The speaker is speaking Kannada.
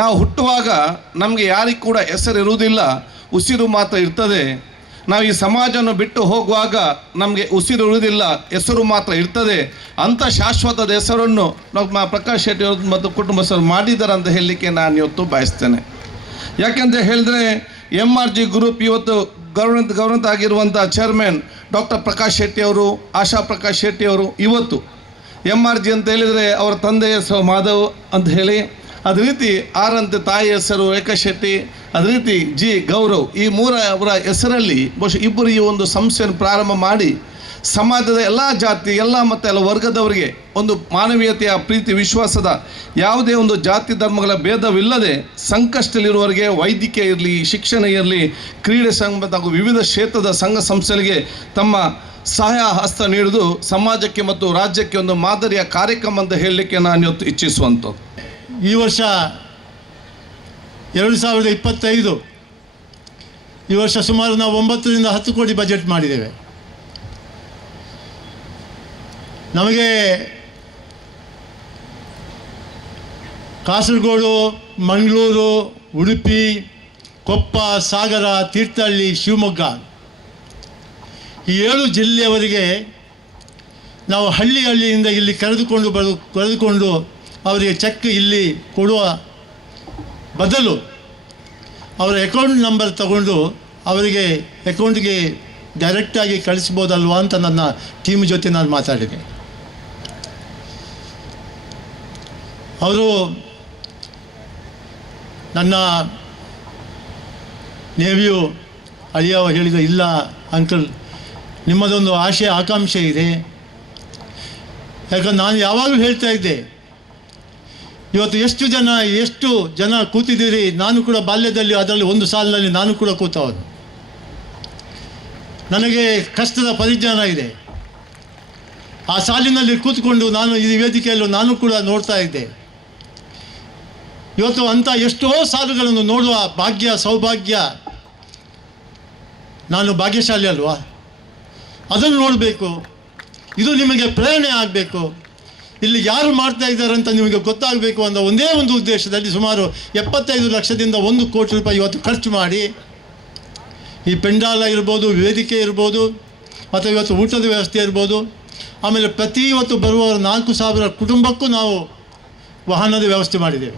ನಾವು ಹುಟ್ಟುವಾಗ ನಮಗೆ ಯಾರಿಗೂ ಕೂಡ ಹೆಸರು ಇರುವುದಿಲ್ಲ, ಉಸಿರು ಮಾತ್ರ ಇರ್ತದೆ. ನಾವು ಈ ಸಮಾಜವನ್ನು ಬಿಟ್ಟು ಹೋಗುವಾಗ ನಮಗೆ ಉಸಿರು ಇರುವುದಿಲ್ಲ, ಹೆಸರು ಮಾತ್ರ ಇರ್ತದೆ. ಅಂಥ ಶಾಶ್ವತದ ಹೆಸರನ್ನು ನಮ್ಮ ಪ್ರಕಾಶ್ ಶೆಟ್ಟಿ ಅವರು ಮತ್ತು ಕುಟುಂಬಸ್ಥರು ಮಾಡಿದ್ದಾರೆ ಅಂತ ಹೇಳಲಿಕ್ಕೆ ನಾನು ಇವತ್ತು ಬಯಸ್ತೇನೆ. ಯಾಕೆಂತ ಹೇಳಿದ್ರೆ MRG ಗ್ರೂಪ್ ಇವತ್ತು ಗೌರವಂತ ಆಗಿರುವಂಥ ಚೇರ್ಮನ್ ಡಾಕ್ಟರ್ ಪ್ರಕಾಶ್ ಶೆಟ್ಟಿ ಅವರು, ಆಶಾ ಪ್ರಕಾಶ್ ಶೆಟ್ಟಿ ಅವರು. ಇವತ್ತು MRG ಅಂತ ಹೇಳಿದರೆ ಅವರ ತಂದೆಯ ಹೆಸರು ಮಾಧವ್ ಅಂತ ಹೇಳಿ, ಅದೇ ರೀತಿ ಆರಂತೆ ತಾಯಿ ಹೆಸರು ರೇಖಾ ಶೆಟ್ಟಿ, ಅದೇ ರೀತಿ G ಗೌರವ್. ಈ ಅವರ ಹೆಸರಲ್ಲಿ ಬಹುಶಃ ಇಬ್ಬರು ಈ ಒಂದು ಸಂಸ್ಥೆಯನ್ನು ಪ್ರಾರಂಭ ಮಾಡಿ ಸಮಾಜದ ಎಲ್ಲ ಜಾತಿ, ಎಲ್ಲ ಮತ್ತು ಎಲ್ಲ ವರ್ಗದವರಿಗೆ ಒಂದು ಮಾನವೀಯತೆಯ ಪ್ರೀತಿ ವಿಶ್ವಾಸದ ಯಾವುದೇ ಒಂದು ಜಾತಿ ಧರ್ಮಗಳ ಭೇದವಿಲ್ಲದೆ ಸಂಕಷ್ಟದಲ್ಲಿರುವವರಿಗೆ ವೈದ್ಯಕೀಯ ಇರಲಿ, ಶಿಕ್ಷಣ ಇರಲಿ, ಕ್ರೀಡೆ ಸಂಘ ಹಾಗೂ ವಿವಿಧ ಕ್ಷೇತ್ರದ ಸಂಘ ಸಂಸ್ಥೆಗಳಿಗೆ ತಮ್ಮ ಸಹಾಯ ಹಸ್ತ ನೀಡುವುದು ಸಮಾಜಕ್ಕೆ ಮತ್ತು ರಾಜ್ಯಕ್ಕೆ ಒಂದು ಮಾದರಿಯ ಕಾರ್ಯಕ್ರಮ ಅಂತ ಹೇಳಲಿಕ್ಕೆ ನಾನು ಇವತ್ತು ಇಚ್ಛಿಸುವಂಥದ್ದು. ಈ ವರ್ಷ 2025 ಈ ವರ್ಷ ಸುಮಾರು ನಾವು 9 ರಿಂದ 10 ಕೋಟಿ ಬಜೆಟ್ ಮಾಡಿದ್ದೇವೆ. ನಮಗೆ ಕಾಸರಗೋಡು, ಮಂಗಳೂರು, ಉಡುಪಿ, ಕೊಪ್ಪ, ಸಾಗರ, ತೀರ್ಥಹಳ್ಳಿ, ಶಿವಮೊಗ್ಗ ಈ 7 ಜಿಲ್ಲೆಯವರಿಗೆ ನಾವು ಹಳ್ಳಿಯಿಂದ ಇಲ್ಲಿ ಕರೆದುಕೊಂಡು ಅವರಿಗೆ ಚೆಕ್ ಇಲ್ಲಿ ಕೊಡುವ ಬದಲು ಅವರ ಅಕೌಂಟ್ ನಂಬರ್ ತಗೊಂಡು ಅವರಿಗೆ ಅಕೌಂಟ್ಗೆ ಡೈರೆಕ್ಟಾಗಿ ಕಳಿಸ್ಬೋದಲ್ವಾ ಅಂತ ನನ್ನ ಟೀಮ್ ಜೊತೆ ನಾನು ಮಾತಾಡಿದೆ. ಅವರು ನನ್ನ ನೇವಿಯು ಅಳಿಯ ಹೇಳಿದ, ಇಲ್ಲ ಅಂಕಲ್, ನಿಮ್ಮದೊಂದು ಆಶೆ ಆಕಾಂಕ್ಷೆ ಇದೆ. ಯಾಕಂದ್ರೆ ನಾನು ಯಾವಾಗಲೂ ಹೇಳ್ತಾ ಇದ್ದೆ, ಇವತ್ತು ಎಷ್ಟು ಜನ ಕೂತಿದ್ದೀರಿ, ನಾನು ಕೂಡ ಬಾಲ್ಯದಲ್ಲಿ ಅದರಲ್ಲಿ ಒಂದು ಸಾಲಿನಲ್ಲಿ ನಾನು ಕೂಡ ಕೂತವನು. ನನಗೆ ಕಷ್ಟದ ಪರಿಜ್ಞಾನ ಇದೆ. ಆ ಸಾಲಿನಲ್ಲಿ ಕೂತ್ಕೊಂಡು ನಾನು ಈ ವೇದಿಕೆಯಲ್ಲೂ ನಾನು ಕೂಡ ನೋಡ್ತಾ ಇದ್ದೆ. ಇವತ್ತು ಅಂಥ ಎಷ್ಟೋ ಸಾಲುಗಳನ್ನು ನೋಡುವ ಸೌಭಾಗ್ಯ ನಾನು ಭಾಗ್ಯಶಾಲಿ ಅಲ್ವಾ? ಅದನ್ನು ನೋಡಬೇಕು. ಇದು ನಿಮಗೆ ಪ್ರೇರಣೆ ಆಗಬೇಕು. ಇಲ್ಲಿ ಯಾರು ಮಾಡ್ತಾ ಇದ್ದಾರೆ ಅಂತ ನಿಮಗೆ ಗೊತ್ತಾಗಬೇಕು ಅನ್ನೋ ಒಂದೇ ಒಂದು ಉದ್ದೇಶದಲ್ಲಿ ಸುಮಾರು 75 ಲಕ್ಷದಿಂದ 1 ಕೋಟಿ ರೂಪಾಯಿ ಇವತ್ತು ಖರ್ಚು ಮಾಡಿ ಈ ಪೆಂಡಾಲ ಇರ್ಬೋದು, ವೇದಿಕೆ ಇರ್ಬೋದು, ಮತ್ತು ಇವತ್ತು ಊಟದ ವ್ಯವಸ್ಥೆ ಇರ್ಬೋದು, ಆಮೇಲೆ ಇವತ್ತು ಬರುವವರು 4,000 ಕುಟುಂಬಕ್ಕೂ ನಾವು ವಾಹನದ ವ್ಯವಸ್ಥೆ ಮಾಡಿದ್ದೇವೆ.